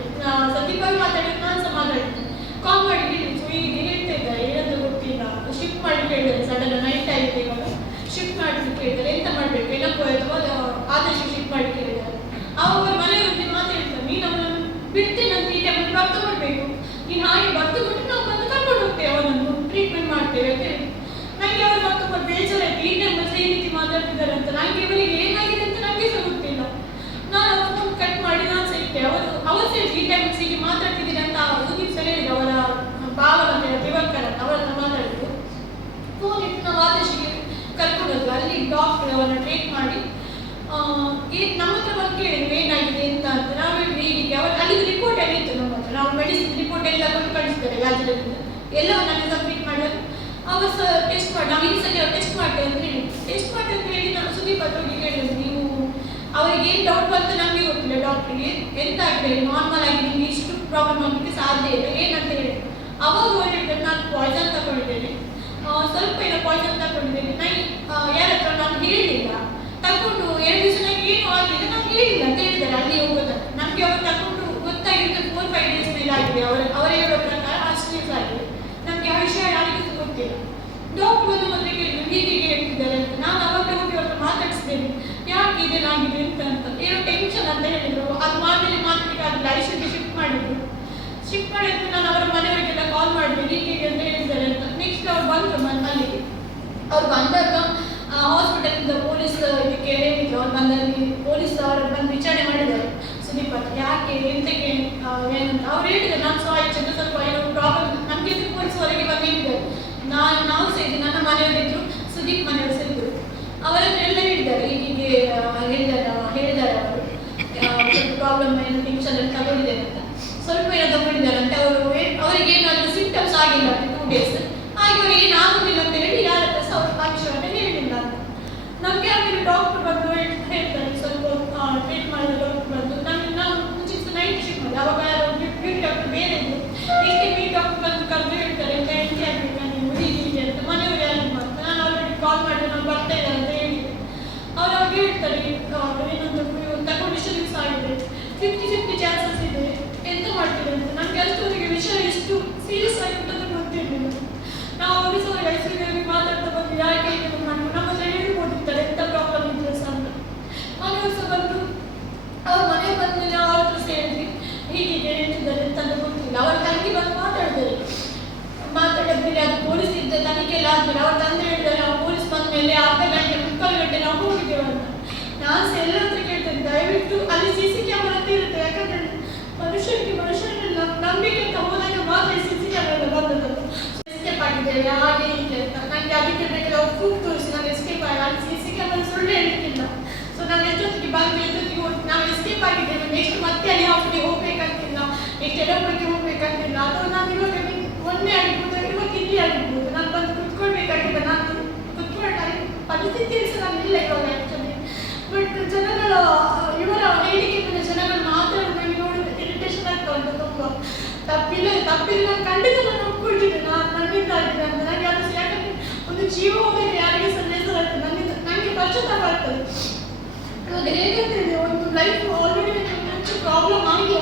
ಸತೀಪಾಗಿ ಮಾತಾಡಿದ್ರೆ ನಾನು ಸಹ ಮಾತಾಡ್ತೇನೆ. ಕಾಲ್ ಮಾಡಿ ಹೇಳಿ, ಸೊ ಹೀಗೆ ಹೇಳ್ತಾ ಇದ್ದಾರೆ, ಏನಂತ ಗೊತ್ತಿಲ್ಲ, ಶಿಫ್ಟ್ ಮಾಡಿ ಕೇಳಿದ್ದಾರೆ. ಸಡನ್ ನೈಟ್ ಆಗಿದೆ, ಇವಾಗ ಶಿಫ್ಟ್ ಮಾಡಿ ಕೇಳಿದ್ದಾರೆ, ಎಂತ ಮಾಡಬೇಕು, ಏನಕ್ಕೋ ಅಥವಾ ಆದರ್ಶ ಶಿಫ್ಟ್ ಮಾಡಿ ಕೇಳಿದ್ದಾರೆ. ಅವಾಗ ಮನೆಯವ್ರಿಗೆ ಮಾತಾಡ್ತಾರೆ, ನೀನು ಅವನನ್ನು ಬಿಡ್ತೇನೆ ಅಂತ ಈ ಟೈಮಲ್ಲಿ ಪ್ರಾಪ್ತ ಮಾಡಬೇಕು, ನೀನು ಹಾಗೆ ಬರ್ತು ಬಿಟ್ಟು ನಾವು ಬಂದು ಕರ್ಕೊಂಡು ಹೋಗ್ತೇವೆ, ಅವನನ್ನು ಟ್ರೀಟ್ಮೆಂಟ್ ಮಾಡ್ತೇವೆ ಅಂತ ಹೇಳಿ. ನನಗೆ ಅವ್ರು ತುಂಬ ಬೇಜಾರಾಯ್ತು, ಈ ಟೈಮಲ್ಲಿ ಈ ರೀತಿ ಮಾತಾಡ್ತಿದ್ದಾರೆ ಅಂತ. ನನಗೆ ಇವರಿಗೆ ಏನಾಗಿದೆ ಅಂತ ನನಗೆ ಸಹ ಗೊತ್ತಿಲ್ಲ. ನಾನು ಅವ್ರನ್ನ ಕಟ್ ಮಾಡಿ ನಾನು ಸಹ ಇಟ್ಟೆ. ಅವರು ಸಹ ಈ ಟೈಮಲ್ಲಿ ಹೀಗೆ ಮಾತಾಡ್ತಿದ್ದೀನಿ ಅಂತ ಸುದೀಪ್ ಸಹ ಹೇಳಿದ್ರು, ಅವರ ಭಾವನ ದಿವಾಕರ್ ಅಂತ ಅವರನ್ನ ಮಾತಾಡಿದ್ರು. ಫೋನ್ ಇಟ್ಟು ನಾವು ಆದರ್ಶಿಗೆ ಕರ್ಕೊಂಡು ಹೋದ್ವಿ. ಅಲ್ಲಿ ಡಾಕ್ಟರ್ ಅವರನ್ನ ಟ್ರೀಟ್ ಮಾಡಿ ನಮ್ಮ ಹತ್ರ ಬಂದು ಕೇಳಿದ್ರು ಏನಾಗಿದೆ ಅಂತ ಅಂತ. ನಾವು ಹೇಳಿದ್ವಿ ಹೀಗೆ. ಅಲ್ಲಿದ್ದು ರಿಪೋರ್ಟ್ ಎಲ್ಲ ಇತ್ತು ನಮ್ಮ ಹತ್ರ, ನಾವು ಮೆಡಿಸಿನ್ ರಿಪೋರ್ಟ್ ಎಲ್ಲ ಕೊಟ್ಟು ಕಳಿಸ್ತಾರೆ ವ್ಯಾಜ್ಯದಿಂದ, ಎಲ್ಲವೂ ನನಗೆ ಸಬ್ಮಿಟ್ ಮಾಡಿದ್ರು. ಅವರು ಸಹ ಟೆಸ್ಟ್ ಮಾಡಿ, ನಾವು ಈ ಸಲ ಟೆಸ್ಟ್ ಮಾಡ್ತೇವೆ ಅಂತ ಹೇಳಿ ಟೆಸ್ಟ್ ಮಾಡ್ತೇವೆ ಅಂತ ಹೇಳಿ ನಾನು ಸುದೀಪ್ ಹತ್ರ ಹೋಗಿ ಕೇಳಿದ್ರು, ನೀವು ಅವರಿಗೆ ಏನು ಡೌಟ್ ಬಂತು ನನಗೆ ಗೊತ್ತಿಲ್ಲ, ಡಾಕ್ಟ್ರಿಗೆ ಎಂತ ಆಗಿದೆ, ನಾರ್ಮಲ್ ಆಗಿ ನಿಮಗೆ ಇಷ್ಟು ಪ್ರಾಬ್ಲಮ್ ಆಗಲಿಕ್ಕೆ ಸಾಧ್ಯ ಇಲ್ಲ ಏನಂತ ಹೇಳಿ. ಅವಾಗ ಅವ್ರು ಹೇಳಿದ್ರು, ನಾನು ಪಾಯ್ಸನ್ ತಗೊಂಡಿದ್ದೇನೆ, ಸ್ವಲ್ಪ ಏನೋ ಪಾಯ್ಸನ್ ತಗೊಂಡಿದ್ದೇನೆ, ನಾನು ಯಾರ ಹತ್ರ ನಾನು ಹೇಳಿಲ್ಲ, ತಗೊಂಡು 2 ದಿವಸ ನನಗೆ ಏನು ಆಗಲಿಲ್ಲ, ನಾನು ಹೇಳಿಲ್ಲ ಅಂತ ಹೇಳಿದ್ದಾರೆ. ಅಲ್ಲಿ ಹೋಗೋದ ನಮಗೆ ಅವರು ತಗೊಂಡು ಗೊತ್ತಾಗಿರುತ್ತೆ 4-5 ಡೇಸ್ ಮೇಲೆ ಆಗಿದೆ, ಅವರ ಹೇಳೋ ಪ್ರಕಾರ ಅಷ್ಟು ದಿವಸ ಆಗಿದೆ. ನಮಗೆ ಆ ವಿಷಯ ಯಾರಿಗೂ ಗೊತ್ತಿಲ್ಲ. ಡಾಕ್ಟರ್ ಬಂದು ಮೊದಲೇ ಕೇಳಿದ್ರು ಹೀಗೆ ಹೇಳ್ತಿದ್ದಾರೆ ಅಂತ. ನಾನು ಅವಾಗ ಹೋಗಿ ಅವ್ರನ್ನ ಮಾತಾಡಿಸಿದ್ದೇನೆ, ಯಾಕೆ ಇದೇನಾಗಿದೆ ಅಂತ ಏನೋ ಟೆನ್ಷನ್ ಅಂತ ಹೇಳಿದ್ರು. ಅದು ಆಮೇಲೆ ಮಾತಾಡಲಿಕ್ಕೆ ಆಗಲಿಲ್ಲ, ಐಸಿಯುಗೆ ಶಿಫ್ಟ್ ಮಾಡಿದ್ರು. ಶಿಫ್ಟ್ ಮಾಡಿದ್ರೆ ನಾನು ಅವರ ಮನೆಯವರಿಗೆಲ್ಲ ಕಾಲ್ ಮಾಡಿದೆ, ಹೀಗೆ ಅಂತ ಹೇಳಿದ್ದಾರೆ ಅಂತ. ನೆಕ್ಸ್ಟ್ ಅವ್ರು ಬಂದರು ಅಲ್ಲಿಗೆ. ಅವ್ರು ಬಂದಾಗ ಹಾಸ್ಪಿಟಲಿಂದ ಪೊಲೀಸ್ ಇದಕ್ಕೆ ಹೇಳಿದ್ರು. ಅವ್ರು ಬಂದಲ್ಲಿ ಪೊಲೀಸ್ ಅವರು ಬಂದು ವಿಚಾರಣೆ ಮಾಡಿದ್ದಾರೆ ಸುದೀಪ್ ಹತ್ರ, ಯಾಕೆ ಎಂತಕ್ಕೆ ಏನಂತ. ಅವ್ರು ಹೇಳಿದ್ರು, ನಾನು ಸಹ ಆಯ್ತು ಸ್ವಲ್ಪ ಏನೋ ಪ್ರಾಬ್ಲಮ್ ನಮಗೆ ಪೊಲೀಸ್ ಹೊರಗೆ ಬಂದು ಹೇಳಿದ್ದಾರೆ. ನಾವು ಸಹ ಇದ್ದೀವಿ, ನನ್ನ ಮನೆಯವರಿದ್ರು, ಸುದೀಪ್ ಮನೆಯವರು ಸಹ ಇದ್ದರು. ಅವರನ್ನೆಲ್ಲ ಹೇಳಿದ್ದಾರೆ, ಹೀಗೆ ಹೇಳಿದ್ದಾರೆ ಅವರು ಸ್ವಲ್ಪ ಪ್ರಾಬ್ಲಮ್ ಏನು ಟೆನ್ಷನ್ ಎಲ್ಲ ತಗೊಂಡಿದ್ದೇನೆ ಅಂತ. ಸ್ವಲ್ಪ ಏನೋ ತಗೊಂಡಿದ್ದಾರೆ ಅಂತ. ಅವರಿಗೆ ಏನಾದರೂ ಸಿಂಪ್ಟಮ್ಸ್ ಆಗಿಲ್ಲ 2 ಡೇಸ್, ಹಾಗೆ ಅವ್ರಿಗೆ ಏನು ಆಗುದಿಲ್ಲ ಅಂತ ಹೇಳಿ ಯಾರ ಹತ್ರ ಸಹ ಅವ್ರ ಪಕ್ಷವನ್ನು ಹೇಳಿಲ್ಲ ಅಂತ. ನಮಗೆ ಆಮೇಲೆ ಡಾಕ್ಟರ್ ಬಂದು ಹೇಳ್ತಾರೆ, ಸ್ವಲ್ಪ ಟ್ರೀಟ್ ಮಾಡಿದ ಡಾಕ್ಟರ್ ಬಂದು ನಾವು ಮುಂಚೆ ನೈಟ್ ಶಿಫ್ಟ್ ಮಾಡಿ, ಅವಾಗ ಯಾರು ಬ್ಯೂಟಿ ಡಾಕ್ಟರ್ ಬೇರೆ ಇದ್ರು. ನೆಕ್ಸ್ಟ್ ಬ್ಯೂಟಿ ಡಾಕ್ಟರ್ ಬಂದು ಕರೆದು ಹೇಳ್ತಾರೆ, ಎಂಟಿ ಆಗಬೇಕಾ ನೀವು ಹೀಗೆ ಅಂತ. ಮನೆಯವರು ಯಾರು ಮಾಡ್ತಾರೆ, ನಾನು ಆಲ್ರೆಡಿ ಕಾಲ್ ಮಾಡಿ ನಾವು ಬರ್ತಾ ಇದ್ದಾರೆ ಅಂತ ಹೇಳಿದ್ದೆ. ಅವ್ರು ಅವಾಗ ಹೇಳ್ತಾರೆ, ಏನಂತ ತಗೊಂಡು ಇಷ್ಟು ದಿವಸ ಆಗಿದೆ, 50-50 ಚಾನ್ಸಸ್ ಇದೆ, ಎಂತ ಮಾಡ್ತೀವಿ ಅಂತ. ನನಗೆ ಅಷ್ಟೊಂದಿಗೆ ವಿಷಯ ಎಷ್ಟು ಸೀರಿಯಸ್ ಆಗಿ ಅಂತ ಗೊತ್ತಿರಲಿಲ್ಲ. ನಾವು ಅವರು ಸಹ ಐಸಿಯುಗೆ ಮಾತಾಡ್ತಾ ಬಂದು ಯಾಕೆ ಮಾಡಿ ನಮ್ಮ ಹತ್ರ ಹೇಳ್ಬೋದಿರ್ತಾರೆ ಎಂಥ ಪ್ರಾಬ್ಲಮ್ ಇದ್ರೆ ಸಹ ಅಂತ. ಮನೆಯವರು ಸಹ ಬಂದು ಅವ್ರ ಮನೆಗೆ ಬಂದಮೇಲೆ ಅವ್ರ ಹತ್ರ ಸೇರಿದ್ವಿ, ಹೀಗೆ ಹೇಳ್ತಿದ್ದಾರೆ ಅಂತ ಗೊತ್ತಿಲ್ಲ. ಅವ್ರ ತಂಗಿ ಬಂದು ಮಾತಾಡಿದ್ಮೇಲೆ ಅದು ಪೊಲೀಸ್ ಇದ್ದ ತನಿಖೆ ಎಲ್ಲ ಆದ್ಮೇಲೆ ಅವ್ರ ತಂದೆ ಹೇಳಿದ್ದಾರೆ, ನಾವು ಪೊಲೀಸ್ ಬಂದ ಮೇಲೆ ಅರ್ಧ ಗಂಟೆ 3/4 ಗಂಟೆ ನಾವು ಹೋಗಿದ್ದೇವೆ ಅಂತ. ನಾನು ಸಹ ಎಲ್ಲ ಹತ್ರ ಕೇಳ್ತೇನೆ, ದಯವಿಟ್ಟು ಅಲ್ಲಿ CC ಕ್ಯಾಮರಾ ಅಂತ ಇರುತ್ತೆ, ಯಾಕಂದ್ರೆ ಮನುಷ್ಯರಿಗೆ ನಂಬಿಕೆ ಅಂತ ಹೋದಾಗ ಮಾತ್ರ CC ಕ್ಯಾಮರಾ ಬಂದದ್ದು. ಎಸ್ಕೇಪ್ ಆಗಿದ್ದೇವೆ ಹಾಗೆ ಹೀಗೆ ಅಂತ. ನನಗೆ ಅದಕ್ಕೆ ಬೇಕಾದ್ರೆ ಅವ್ರು ಪ್ರೂಫ್ ತೋರಿಸಿ ನಾನು ಎಸ್ಕೇಪ್ ಆಗಿ, ಅಲ್ಲಿ CC ಕ್ಯಾಮರಾ ಸುಳ್ಳು ಹೇಳಿಕ್ಕಿಲ್ಲ. ಸೊ ನಾನು ಎಷ್ಟೊತ್ತಿಗೆ ಬಂದು ಎಷ್ಟೊತ್ತಿಗೆ ನಾವು ಎಸ್ಕೇಪ್ ಆಗಿದ್ದೇವೆ, ನೆಕ್ಸ್ಟ್ ಮತ್ತೆ ಅಲ್ಲಿ ಹಾಸ್ಪಿಟಲ್ಗೆ ಹೋಗ್ಬೇಕಂತಿಲ್ಲ, ನೆಕ್ಸ್ಟ್ ಎಲ್ಲೊಬ್ಬರಿಗೆ ಹೋಗ್ಬೇಕಂತಿಲ್ಲ. ಅಥವಾ ನಾನು ಇವಾಗ ಮೊನ್ನೆ ಆಗಿರ್ಬೋದು, ಇವಾಗ ಇಲ್ಲಿ ಆಗಿರ್ಬೋದು, ನಾನು ಬಂದು ಕುತ್ಕೊಳ್ಬೇಕಾಗಿಲ್ಲ. ನಾನು ಕುತ್ಕೊಳ್ಳೋ ಪರಿಸ್ಥಿತಿಯಲ್ಲಿ ಸಹ ನಾನು ಇಲ್ಲ ಇವಾಗ ಆ್ಯಕ್ಚುಲಿ. ಬಟ್ ಜನಗಳ ಇವರ ಹೇಳಿಕೆ ಮೇಲೆ ಜನಗಳು ಮಾತಾಡೋದು ನೋಡಿದ್ರೆ ಇರಿಟೇಷನ್ ಆಗ್ತಾ ಉಂಟು ತುಂಬ. ತಪ್ಪಿಲ್ಲ ನಾನು ಖಂಡಿತ ನಾನು ಒಪ್ಕೊಳ್ತಿದ್ದೆ, ನನ್ನಿಂದ ಆಗಿದೆ ಅಂತ. ನನಗೆ ಅದು ಯಾಕಂದರೆ ಒಂದು ಜೀವ ಹೋದರೆ ಯಾರಿಗೆ ಸಹ ಬೇಸರಾಗ್ತದೆ, ನನಗೆ ಪಶ್ಚಾತ್ತಾಪ ಆಗ್ತದೆ. ಇವಾಗ ಹೇಗಂತ ಇದೆ, ಒಂದು ಲೈಫ್ ಆಲ್ರೆಡಿ ಹೆಚ್ಚು ಪ್ರಾಬ್ಲಮ್ ಆಗಿ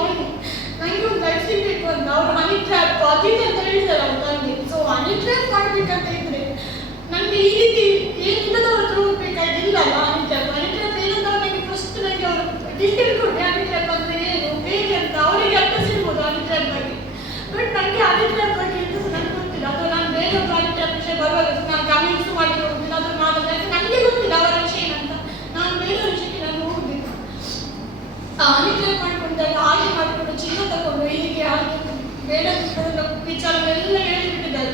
ನನಗೆ ಒಂದು ಲೈಫ್ ಸಿಗಬೇಕು ಅಂತ. ಅವರು ಹನಿ ಟ್ರ್ಯಾಪ್ ಅದಿದೆ ಅಂತ ಹೇಳ್ತಾರೆ ಅವ್ರು ನನಗೆ. ಸೊ ಹನಿ ಟ್ರ್ಯಾಪ್ ಮಾಡಬೇಕಂತ ಇದ್ರೆ ನನಗೆ ಈ ರೀತಿ ಏನಿಲ್ಲದವ್ರ ಹತ್ರ ಹೋಗ್ಬೇಕಾಗಿಲ್ಲ ಅಲ್ಲ. ಹನಿ ಟ್ರ್ಯಾಪ್ ಏನಂತ ನನಗೆ ಫಸ್ಟ್ ನನಗೆ ಅವರು ಡೀಟೇಲ್ ಕೊಟ್ಟರೆ ಹನಿ ಟ್ರ್ಯಾಪ್ ಅಂದರೆ ಏನು ಹೇಗೆ ಅಂತ ಅವರಿಗೆ ಅರ್ಥ ಸಿಗ್ಬೋದು. ಹನಿ ಟ್ರ್ಯಾಪ್ ಬೇರೆ ವಿಚಾರಗಳೆಲ್ಲ ಹೇಳಿಬಿಟ್ಟಿದ್ದಾರೆ.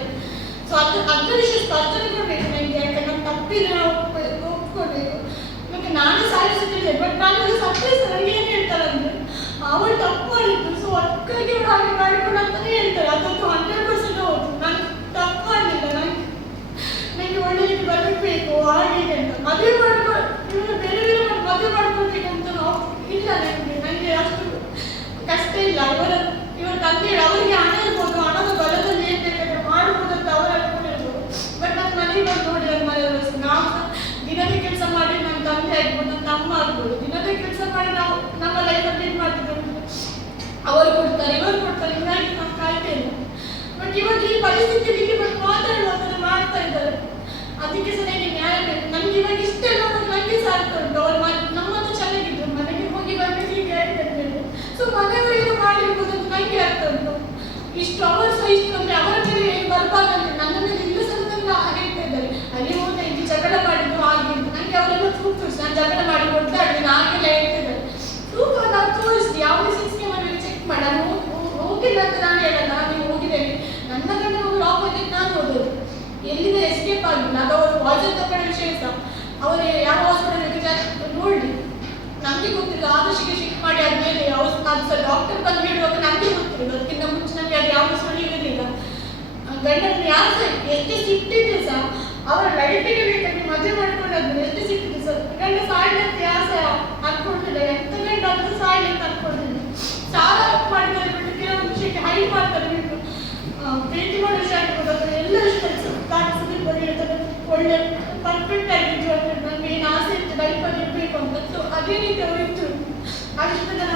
ಸೊ ಅದ್ರ ವಿಷಯ ಸ್ಪಷ್ಟನೆ ಕೊಡಬೇಕು ನನಗೆ, ಯಾಕಂದ್ರೆ ನಾನು ತಪ್ಪಿದ್ರೆ ನಾವು ಒಪ್ಕೊಳ್ಬೇಕು. ಮತ್ತೆ ನಾನು ಸಾಯಿಸುತ್ತಿದ್ದೆ, ಬಟ್ ನಾನು ಸರ್ಪ್ರೈಸ್ ನನಗೆ ಏನು ಹೇಳ್ತಾರೆ ಅಂದರೆ ಅವಳು ತಪ್ಪು ಮಾಡಿದ್ದು, ಸೊ ಅದಕ್ಕಾಗಿ ಅವಳು ಹಾಗೆ ಮಾಡಿಕೊಂಡು ಅಂತಾನೆ ಹೇಳ್ತಾರೆ. ಅದಂತೂ 100% ಹೌದು. ನಾನು ತಪ್ಪು ಮಾಡಲಿಲ್ಲ, ನನಗೆ ಒಳ್ಳೆ ರೀತಿ ಬರಬೇಕು ಹಾಗೆ ಅಂತ. ಮದುವೆ ಇವಾಗ ಬೇರೆ ಬೇರೆ ಮದುವೆ ಮಾಡ್ಕೊಳ್ಬೇಕಂತ ನಾವು ಇಲ್ಲ. ನನಗೆ ಅಷ್ಟು ಕಷ್ಟ ಇಲ್ಲ. ಇವರ ತಂದೆ ಅವರಿಗೆ ಹಣ ಇರ್ಬೋದು, ಹಣದ ಬಲದಲ್ಲಿ ಏನು ಬೇಕಾದ್ರೆ ಮಾಡ್ಬೋದು ಅಂತ ಅವರು ಅನ್ಕೊಂಡಿರ್ಬೋದು. ಬಟ್ ನನ್ನ ಮನೆಗೆ ಬಂದು ನೋಡಿ, ನನ್ನ ಮನೆಯವರು ನಾವು ದಿನದ ಕೆಲಸ ಮಾಡಿ ನನ್ನ ತಂದೆ ಆಗ್ಬೋದು, ನನ್ನ ಅಮ್ಮ ಆಗ್ಬೋದು, ದಿನದ ಕೆಲಸ ಮಾಡಿ ನಾವು ನಮ್ಮ ಲೈಫಲ್ಲಿ ಏನು ಮಾಡ್ತಿದ್ದೇವೆ, ಅವರು ಕೊಡ್ತಾರೆ ಇವರು ಕೊಡ್ತಾರೆ, ಹೀಗಾಗಿ ನಾವು ಕಾಯ್ತಾ ಇಲ್ಲ. ಬಟ್ ಇವಾಗ ಈ ಪರಿಸ್ಥಿತಿಯಲ್ಲಿ ಬಟ್ ಮಾತಾಡುವಂಥದ್ದು ಮಾಡ್ತಾ ಇದ್ದಾರೆ. ಅದಕ್ಕೆ ಸರಿಯಾಗಿ ನ್ಯಾಯ ಬೇಕು. ನನಗೆ ಇವಾಗ ಇಷ್ಟೆಲ್ಲ ನನಗೆ ಸಾಧ್ಯ ಉಂಟು. ಅವ್ರು ನಮ್ಮದು ಚೆನ್ನಾಗಿದ್ರು, ಮನೆಗೆ ಹೋಗಿ ಬರಬೇಕು ಹೀಗೆ ಆಗಿದ್ದೇನೆ. ಸೊ ಮನೆಯವರಿಗೆ ಮಾಡಿರ್ಬೋದು ಅಂತ ನನಗೆ ಅರ್ಥ ಉಂಟು. ಇಷ್ಟು ಅವರು ಸಹ ಇಷ್ಟು ಅಂದರೆ ಅವರ ಮೇಲೆ ಏನು ಬರಬಾರ್ದಂತೆ ನನ್ನ ಮೇಲೆ ಇಲ್ಲ ಸಲುವಾಗಿ ಹೇಳ್ತಾ ಇದ್ದಾರೆ. ಅಲ್ಲಿ ಹೋದ ಇಲ್ಲಿ ಜಗಳ ಮಾಡಿದ್ದು ಹಾಗೆ ಅಂತ ನನಗೆ ಅವರೆಲ್ಲ ಪ್ರೂಫ್ ತೋರಿಸಿ, ನಾನು ಜಗಳ ಮಾಡಿ ಕೊಡ್ತಾಯಿದ್ದೀನಿ ಹಾಗೆಲ್ಲ ಹೇಳ್ತಿದ್ದಾರೆ. ಪ್ರೂಫ್ ನಾವು ತೋರಿಸಿ ಯಾವುದೇ ಸಿಸ್ಟಮ್ ಮಾಡಿ ಚೆಕ್ ಮಾಡಿ. ನಾನು ಹೋಗಿಲ್ಲ ಅಂತ ನಾನು ಹೇಳಲ್ಲ, ನೀವು ಹೋಗಿದ್ದೇನೆ. ನನ್ನ ಗಂಡ ಹೋಗಿ ಲಾಕ್ ಹೋಗಿದ್ದು ನಾನು ಹೋಗೋದು, ಎಲ್ಲಿಂದ ಎಸ್ಕೇಪ್ ಆಗಿಲ್ಲ. ಅದು ಅವರು ವಾಜನ್ ತಗೊಂಡ ವಿಷಯ ಸಹ ಅವರು ಯಾವ ಹಾಸ್ಪಿಟಲ್ ನೋಡಿ ನಮಗೆ ಗೊತ್ತಿಲ್ಲ. ಆದರ್ಶಿಗೆ ಶಿಫ್ಟ್ ಮಾಡಿ ಆದಮೇಲೆ ಅದು ಸಹ ಡಾಕ್ಟರ್ ಬಂದು ಹೇಳುವಾಗ ನಮಗೆ ಗೊತ್ತಿರೋದು, ಅದಕ್ಕಿಂತ ಮುಂಚೆ ನಮಗೆ ಅದು ಯಾವ ಸುಳ್ಳು ಇರಲಿಲ್ಲ. ಗಂಡನ ಯಾರು ಸಹ ಎಷ್ಟೇ ಸಿಟ್ಟಿದ್ರು ಸಹ ಅವರ ಲೈಫಿಗೆ ಬೇಕಾಗಿ ಮದುವೆ ಮಾಡ್ಕೊಂಡಾದ್ಮೇಲೆ ಎಷ್ಟೇ ಸಿಟ್ಟಿದ್ರು ಸರ್ ಗಂಡ ಸಾಯ್ಲಂತ ಯಾರು ಸಹ ಅನ್ಕೊಂಡಿಲ್ಲ. ಎಂತ ಗಂಡ ಆದರೂ ಸಾಯ್ಲಿ ಅಂತ ಅನ್ಕೊಂಡಿಲ್ಲ. ಸಾಲ ಮಾಡಿದರೆ ಬಿಟ್ಟು ಕೆಲವೊಂದು ವಿಷಯಕ್ಕೆ ಹೈಡ್ ಮಾಡ್ತಾರೆ ಬಿಟ್ಟು ಪ್ರೀತಿ ಮಾಡೋ ವಿಷಯ ಆಗಿರ್ಬೋದು, ಅಥವಾ ಎಲ್ಲ ವಿಷಯ ಹೇಳ್ತಾರೆ ಒಳ್ಳೆ ಪರ್ಫೆಕ್ಟ್ ಆಗಿದ್ದು ಅಂತ ನನಗೆ ಏನು ಆಸೆ ಇತ್ತು ಲೈಫಲ್ಲಿ ಇರಬೇಕು ಅಂತ. ಸೊ ಅದೇ ರೀತಿ ಅವರು ಇತ್ತು. ಅಷ್ಟು ಜನ